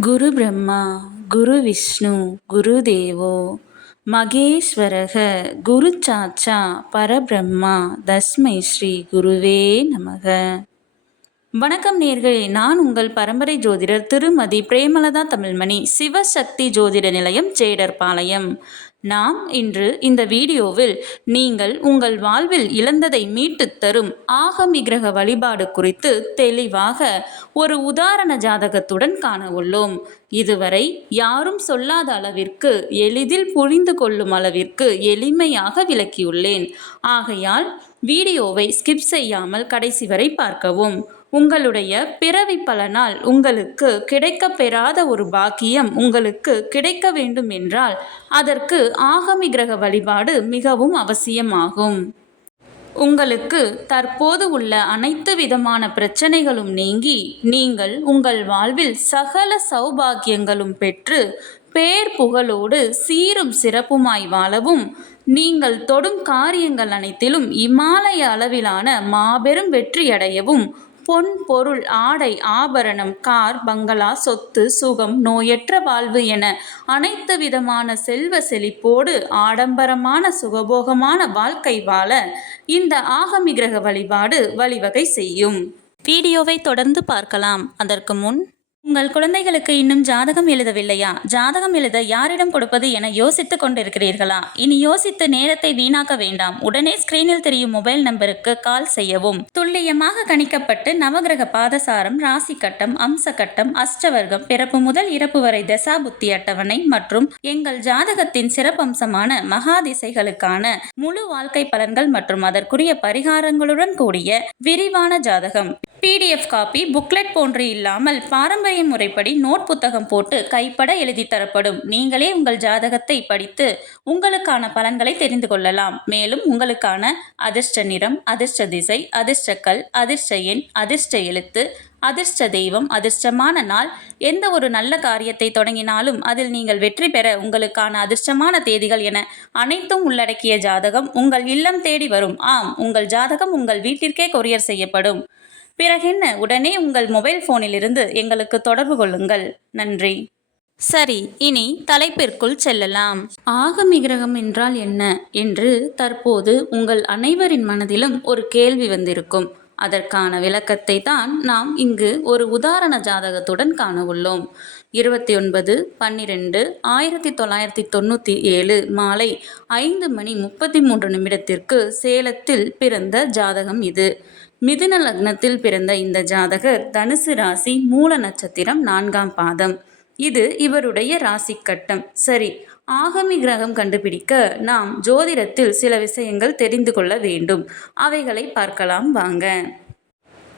குரு பிரம்மா குரு விஷ்ணு குரு தேவோ மகேஸ்வரக குரு சாச்சா பரபிரம்மா தஸ்மை ஸ்ரீ குருவே நமக. வணக்கம் நேர்களே நான் உங்கள் பரம்பரை ஜோதிடர் திருமதி பிரேமலதா தமிழ்மணி சிவசக்தி ஜோதிட நிலையம் ஜேடர்பாளையம் நாம் இன்று இந்த வீடியோவில் நீங்கள் உங்கள் வாழ்வில் இழந்ததை மீட்டுத் தரும் ஆகமிகிரக வழிபாடு குறித்து தெளிவாக ஒரு உதாரண ஜாதகத்துடன் காண உள்ளோம். இதுவரை யாரும் சொல்லாத அளவிற்கு எளிதில் புரிந்து கொள்ளும் அளவிற்கு எளிமையாக விளக்கியுள்ளேன். ஆகையால் வீடியோவை ஸ்கிப் செய்யாமல் கடைசி வரை பார்க்கவும். உங்களுடைய பிறவி பலனால் உங்களுக்கு கிடைக்கப்பெறாத ஒரு பாக்கியம் உங்களுக்கு கிடைக்க வேண்டும் என்றால் அதற்கு ஆகமி கிரக வழிபாடு மிகவும் அவசியமாகும். உங்களுக்கு தற்போது உள்ள அனைத்து விதமான பிரச்சனைகளும் நீங்கி நீங்கள் உங்கள் வாழ்வில் சகல சௌபாகியங்களும் பெற்று பேர் புகழோடு சீரும் சிறப்புமாய் வாழவும் நீங்கள் தொடும் காரியங்கள் அனைத்திலும் இமாலய அளவிலான மாபெரும் வெற்றியடையவும் பொன் பொருள் ஆடை ஆபரணம் கார் பங்களா சொத்து சுகம் நோயற்ற வாழ்வு என அனைத்து விதமான செல்வ செழிப்போடு ஆடம்பரமான சுகபோகமான வாழ்க்கை வாழ இந்த ஆகமிகிரக வழிபாடு வழிவகை செய்யும். வீடியோவை தொடர்ந்து பார்க்கலாம். அதற்கு முன் உங்கள் குழந்தைகளுக்கு இன்னும் ஜாதகம் எழுதவில்லையா? ஜாதகம் எழுத யாரிடம் கொடுப்பது என யோசித்துக் கொண்டிருக்கிறீர்களா? இனி யோசித்து நேரத்தை வீணாக்க வேண்டாம். உடனே ஸ்கிரீனில் தெரியும் மொபைல் நம்பருக்கு கால் செய்யவும். துல்லியமாக கணிக்கப்பட்டு நவகிரக பாதசாரம் ராசி கட்டம் அம்ச கட்டம் அஷ்டவர்க்கம் பிறப்பு முதல் இறப்பு வரை தசா புத்தி அட்டவணை மற்றும் எங்கள் ஜாதகத்தின் சிறப்பம்சமான மகா திசைகளுக்கான முழு வாழ்க்கை பலன்கள் மற்றும் அதற்குரிய பரிகாரங்களுடன் கூடிய விரிவான ஜாதகம். பிடிஎஃப் காப்பி புக்லெட் போன்று இல்லாமல் பாரம்பரிய முறைப்படி நோட் புத்தகம் போட்டு கைப்பட எழுதி தரப்படும். நீங்களே உங்கள் ஜாதகத்தை படித்து உங்களுக்கான பலன்களை தெரிந்து கொள்ளலாம். மேலும் உங்களுக்கான அதிர்ஷ்ட நிறம் அதிர்ஷ்ட திசை அதிர்ஷ்டக்கல் அதிர்ஷ்ட எண் அதிர்ஷ்ட எழுத்து அதிர்ஷ்ட தெய்வம் அதிர்ஷ்டமான நாள் எந்த ஒரு நல்ல காரியத்தை தொடங்கினாலும் அதில் நீங்கள் வெற்றி பெற உங்களுக்கான அதிர்ஷ்டமான தேதிகள் என அனைத்தும் உள்ளடக்கிய ஜாதகம் உங்கள் இல்லம் தேடி வரும். ஆம் உங்கள் ஜாதகம் உங்கள் வீட்டிற்கே கொரியர் செய்யப்படும். பிறகென்ன உடனே உங்கள் மொபைல் ஃபோனிலிருந்து எங்களுக்கு தொடர்பு கொள்ளுங்கள். நன்றி. சரி இனி தலைப்பிற்குள் செல்லலாம். ஆகமிகிரகம் என்றால் என்ன? என்று தற்போது உங்கள் அனைவரின் மனதிலும் ஒரு கேள்வி வந்திருக்கும். அதற்கான விளக்கத்தை தான் நாம் இங்கு ஒரு உதாரண ஜாதகத்துடன் காண உள்ளோம் இருபத்தி ஒன்பது பன்னிரெண்டு ஆயிரத்தி தொள்ளாயிரத்தி தொண்ணூற்றி ஏழு மாலை ஐந்து மணி முப்பத்தி மூன்று நிமிடத்திற்கு சேலத்தில் பிறந்த ஜாதகம் இது. மிதுன லக்னத்தில் பிறந்த இந்த ஜாதகர் தனுசு ராசி மூல நட்சத்திரம் நான்காம் பாதம். இது இவருடைய ராசி கட்டம் சரி ஆகமி கிரகம் கண்டுபிடிக்க நாம் ஜோதிடத்தில் சில விஷயங்கள் தெரிந்து கொள்ள வேண்டும். அவைகளை பார்க்கலாம் வாங்க.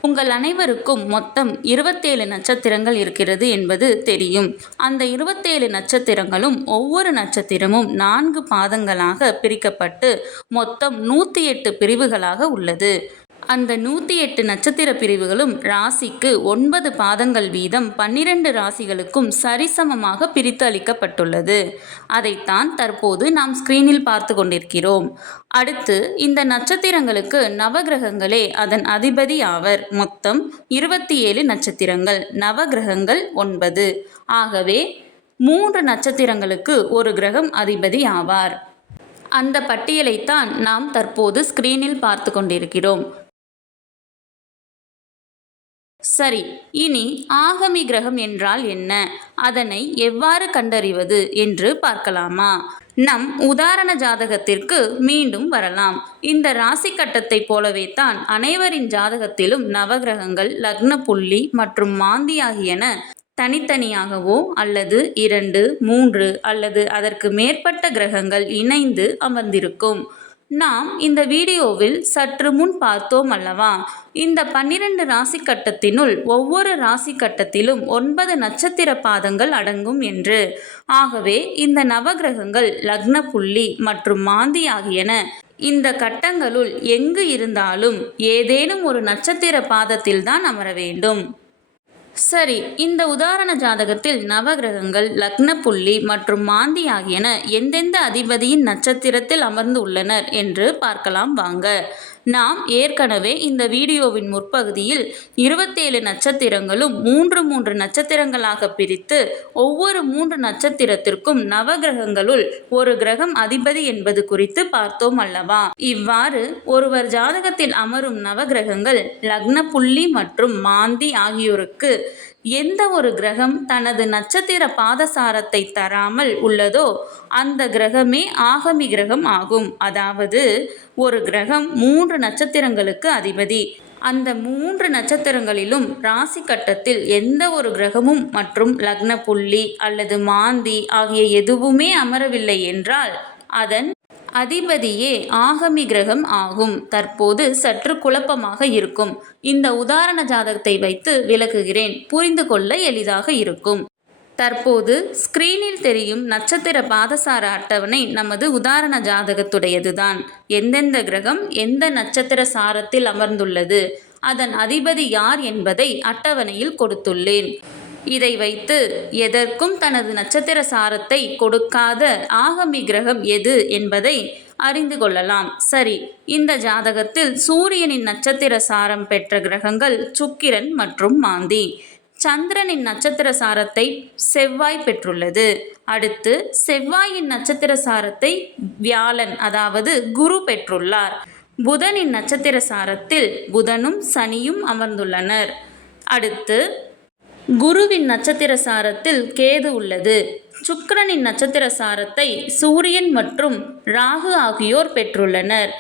உங்கள் அனைவருக்கும் மொத்தம் இருபத்தேழு நட்சத்திரங்கள் இருக்கிறது என்பது தெரியும். அந்த இருபத்தேழு நட்சத்திரங்களும் ஒவ்வொரு நட்சத்திரமும் நான்கு பாதங்களாக பிரிக்கப்பட்டு மொத்தம் நூற்றி எட்டு பிரிவுகளாக உள்ளது. அந்த நூற்றி எட்டு நட்சத்திர பிரிவுகளும் ராசிக்கு ஒன்பது பாதங்கள் வீதம் பன்னிரண்டு ராசிகளுக்கும் சரிசமமாக பிரித்து அளிக்கப்பட்டுள்ளது. அதைத்தான் தற்போது நாம் ஸ்கிரீனில் பார்த்து கொண்டிருக்கிறோம். அடுத்து இந்த நட்சத்திரங்களுக்கு நவகிரகங்களே அதன் அதிபதி ஆவர். மொத்தம் இருபத்தி ஏழு நட்சத்திரங்கள். நவகிரகங்கள் ஒன்பது. ஆகவே மூன்று நட்சத்திரங்களுக்கு ஒரு கிரகம் அதிபதி ஆவார். அந்த பட்டியலைத்தான் நாம் தற்போது ஸ்கிரீனில் பார்த்து கொண்டிருக்கிறோம். சரி இனி ஆகமி கிரகம் என்றால் என்ன? அதனை எவ்வாறு கண்டறிவது என்று பார்க்கலாமா? நம் உதாரண ஜாதகத்திற்கு மீண்டும் வரலாம். இந்த ராசி கட்டத்தை போலவே தான் அனைவரின் ஜாதகத்திலும் நவகிரகங்கள் லக்ன புள்ளி மற்றும் மாந்தி ஆகியன தனித்தனியாகவோ அல்லது இரண்டு மூன்று அல்லது அதற்கு மேற்பட்ட கிரகங்கள் இணைந்து அமர்ந்திருக்கும். நாம் இந்த வீடியோவில் சற்று முன் பார்த்தோம் அல்லவா? இந்த பன்னிரண்டு ராசி கட்டத்தினுள் ஒவ்வொரு ராசி கட்டத்திலும் ஒன்பது நட்சத்திர பாதங்கள் அடங்கும் என்று. ஆகவே இந்த நவகிரகங்கள் லக்ன புள்ளி மற்றும் மாந்தி ஆகியன இந்த கட்டங்களுள் எங்கு இருந்தாலும் ஏதேனும் ஒரு நட்சத்திர பாதத்தில்தான் அமர வேண்டும். சரி இந்த உதாரண ஜாதகத்தில் நவகிரகங்கள் லக்ன புள்ளி மற்றும் மாந்தி ஆகியன எந்தெந்த அதிபதியின் நட்சத்திரத்தில் அமர்ந்து உள்ளனர் என்று பார்க்கலாம் வாங்க. நாம் ஏற்கனவே இந்த வீடியோவின் முற்பகுதியில் இருபத்தேழு நட்சத்திரங்களும் மூன்று மூன்று நட்சத்திரங்களாக பிரித்து ஒவ்வொரு மூன்று நட்சத்திரத்திற்கும் நவகிரகங்களுள் ஒரு கிரகம் அதிபதி என்பது குறித்து பார்த்தோம் அல்லவா? இவ்வாறு ஒருவர் ஜாதகத்தில் அமரும் நவகிரகங்கள் லக்ன புள்ளி மற்றும் மாந்தி ஆகியோருக்கு எந்த ஒரு கிரகம் தனது நட்சத்திர பாதசாரத்தை தராமல் உள்ளதோ அந்த கிரகமே ஆகமி கிரகம் ஆகும். அதாவது ஒரு கிரகம் மூன்று நட்சத்திரங்களுக்கு அதிபதி. அந்த மூன்று நட்சத்திரங்களிலும் ராசி கட்டத்தில் எந்த ஒரு கிரகமும் மற்றும் லக்ன புள்ளி அல்லது மாந்தி ஆகிய எதுவுமே அமரவில்லை என்றால் அதன் அதிபதியே ஆகமி கிரகம் ஆகும். தற்போது சற்று குழப்பமாக இருக்கும். இந்த உதாரண ஜாதகத்தை வைத்து விளக்குகிறேன். புரிந்து கொள்ள எளிதாக இருக்கும். தற்போது ஸ்கிரீனில் தெரியும் நட்சத்திர பாதசார அட்டவணை நமது உதாரண ஜாதகத்துடையதுதான். எந்தெந்த கிரகம் எந்த நட்சத்திர சாரத்தில் அமர்ந்துள்ளது? அதன் அதிபதி யார் என்பதை அட்டவணையில் கொடுத்துள்ளேன். இதை வைத்து எதற்கும் தனது நட்சத்திர சாரத்தை கொடுக்காத ஆகமி கிரகம் எது என்பதை அறிந்து கொள்ளலாம். சரி இந்த ஜாதகத்தில் சூரியனின் நட்சத்திர சாரம் பெற்ற கிரகங்கள் சுக்கிரன் மற்றும் மாந்தி. சந்திரனின் நட்சத்திர சாரத்தை செவ்வாய் பெற்றுள்ளது. அடுத்து செவ்வாயின் நட்சத்திர சாரத்தை வியாழன் அதாவது குரு பெற்றுள்ளார். புதனின் நட்சத்திர சாரத்தில் புதனும் சனியும் அமர்ந்துள்ளனர். அடுத்து குருவின் நட்சத்திர சாரத்தில் கேது உள்ளது. சுக்கிரனின் நட்சத்திர சாரத்தை சூரியன் மற்றும் ராகு ஆகியோர் பெற்றுள்ளனர்.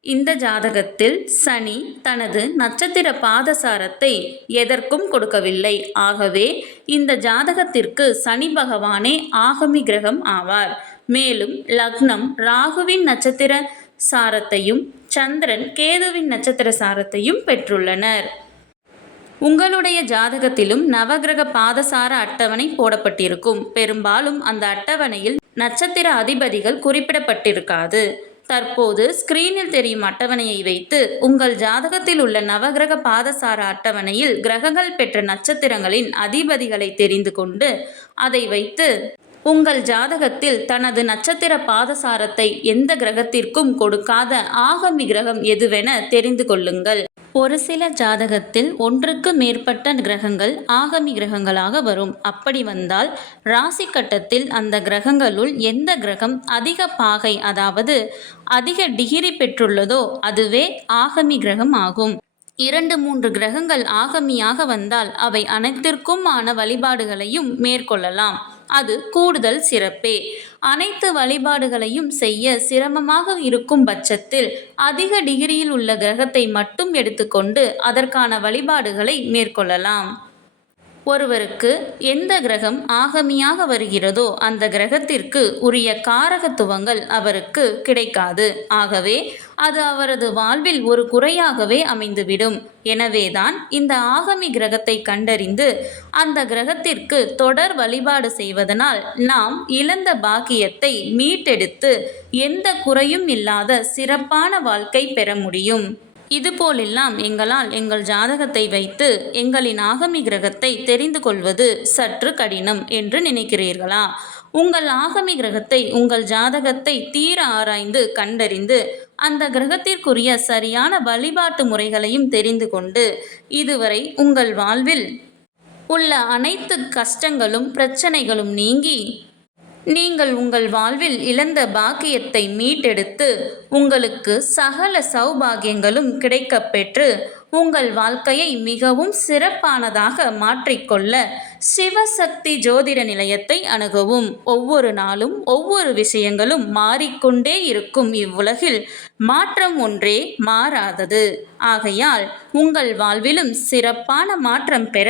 இந்த ஜாதகத்தில் சனி தனது நட்சத்திர பாதசாரத்தை எதற்கும் கொடுக்கவில்லை. ஆகவே இந்த ஜாதகத்திற்கு சனி பகவானே ஆகமி கிரகம் ஆவார். மேலும் லக்னம் ராகுவின் நட்சத்திர சாரத்தையும் சந்திரன் கேதுவின் நட்சத்திர சாரத்தையும் பெற்றுள்ளனர். உங்களுடைய ஜாதகத்திலும் நவகிரக பாதசார அட்டவணை போடப்பட்டிருக்கும். பெரும்பாலும் அந்த அட்டவணையில் நட்சத்திர அதிபதிகள் குறிப்பிடப்பட்டிருக்காது. தற்போது ஸ்கிரீனில் தெரியும் அட்டவணையை வைத்து உங்கள் ஜாதகத்தில் உள்ள நவகிரக பாதசார அட்டவணையில் கிரகங்கள் பெற்ற நட்சத்திரங்களின் அதிபதிகளை தெரிந்து கொண்டு அதை வைத்து உங்கள் ஜாதகத்தில் தனது நட்சத்திர பாதசாரத்தை எந்த கிரகத்திற்கும் கொடுக்காத ஆகமி கிரகம் எதுவென தெரிந்து கொள்ளுங்கள். ஒரு சில ஜாதகத்தில் ஒன்றுக்கு மேற்பட்ட கிரகங்கள் ஆகமி கிரகங்களாக வரும். அப்படி வந்தால் ராசி கட்டத்தில் அந்த கிரகங்களுள் எந்த கிரகம் அதிக பாகை அதாவது அதிக டிகிரி பெற்றுள்ளதோ அதுவே ஆகமி கிரகம் ஆகும் இரண்டு மூன்று கிரகங்கள் ஆகமியாக வந்தால் அவை அனைத்திற்குமான வழிபாடுகளையும் மேற்கொள்ளலாம். அது கூடுதல் சிறப்பே. அனைத்து வழிபாடுகளையும் செய்ய சிரமமாக இருக்கும் பட்சத்தில் அதிக டிகிரியில் உள்ள கிரகத்தை மட்டும் எடுத்துக்கொண்டு அதற்கான வழிபாடுகளை மேற்கொள்ளலாம். ஒருவருக்கு எந்த கிரகம் ஆகமியாக வருகிறதோ அந்த கிரகத்திற்கு உரிய காரகத்துவங்கள் அவருக்கு கிடைக்காது. ஆகவே அது அவரது வாழ்வில் ஒரு குறையாகவே அமைந்துவிடும். எனவேதான் இந்த ஆகமி கிரகத்தை கண்டறிந்து அந்த கிரகத்திற்கு தொடர் வழிபாடு செய்வதனால் நாம் இழந்த பாக்கியத்தை மீட்டெடுத்து எந்த குறையும் இல்லாத சிறப்பான வாழ்க்கை பெற முடியும். இதுபோலெல்லாம் எங்களால் எங்கள் ஜாதகத்தை வைத்து எங்களின் ஆகமி கிரகத்தை தெரிந்து கொள்வது சற்று கடினம் என்று நினைக்கிறீர்களா? உங்கள் ஆகமி கிரகத்தை உங்கள் ஜாதகத்தை தீர ஆராய்ந்து கண்டறிந்து அந்த கிரகத்திற்குரிய சரியான வழிபாட்டு முறைகளையும் தெரிந்து கொண்டு இதுவரை உங்கள் வாழ்வில் உள்ள அனைத்து கஷ்டங்களும் பிரச்சனைகளும் நீங்கி நீங்கள் உங்கள் வாழ்வில் இழந்த பாக்கியத்தை மீட்டெடுத்து உங்களுக்கு சகல சௌபாகியங்களும் கிடைக்கப்பெற்று உங்கள் வாழ்க்கையை மிகவும் சிறப்பானதாக மாற்றிக்கொள்ள சிவசக்தி ஜோதிட நிலையத்தை அணுகவும். ஒவ்வொரு நாளும் ஒவ்வொரு விஷயங்களும் மாறிக்கொண்டே இருக்கும் இவ்வுலகில் மாற்றம் ஒன்றே மாறாதது. ஆகையால் உங்கள் வாழ்விலும் சிறப்பான மாற்றம் பெற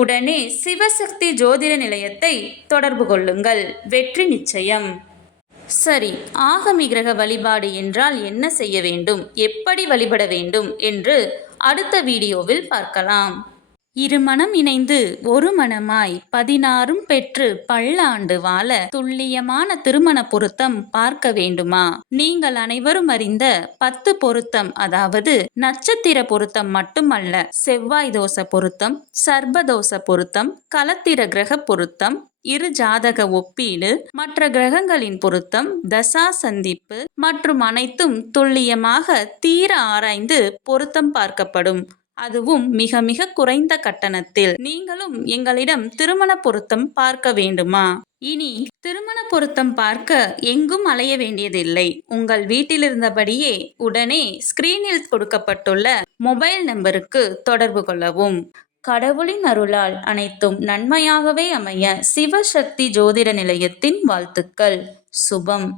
உடனே சிவசக்தி ஜோதிட நிலையத்தை தொடர்பு கொள்ளுங்கள். வெற்றி நிச்சயம். சரி ஆகமி கிரக வழிபாடு என்றால் என்ன செய்ய வேண்டும்? எப்படி வழிபட வேண்டும்? என்று அடுத்த வீடியோவில் பார்க்கலாம். இருமனம் இணைந்து ஒரு மனமாய் பதினாறும் பெற்று பல்லாண்டு வாழ துல்லியமான திருமண பொருத்தம் பார்க்க வேண்டுமா? நீங்கள் அனைவரும் அறிந்த பத்து பொருத்தம் அதாவது நட்சத்திர பொருத்தம் மட்டுமல்ல செவ்வாய் தோச பொருத்தம் சர்பதோச பொருத்தம் கலத்திர கிரக பொருத்தம் இரு ஜாதக ஒப்பீடு மற்ற கிரகங்களின் பொருத்தம் தசா சந்திப்பு மற்றும் அனைத்தும் துல்லியமாக தீர ஆராய்ந்து பொருத்தம் பார்க்கப்படும். அதுவும் மிக மிக குறைந்த கட்டணத்தில். நீங்களும் எங்களிடம் திருமண பொருத்தம் பார்க்க வேண்டுமா? இனி திருமண பொருத்தம் பார்க்க எங்கும் அலைய வேண்டியதில்லை. உங்கள் வீட்டிலிருந்தபடியே உடனே ஸ்கிரீனில் கொடுக்கப்பட்டுள்ள மொபைல் நம்பருக்கு தொடர்பு கொள்ளவும். கடவுளின் அருளால் அனைத்தும் நன்மையாகவே அமைய சிவசக்தி ஜோதிட நிலையத்தின் வாழ்த்துக்கள். சுபம்.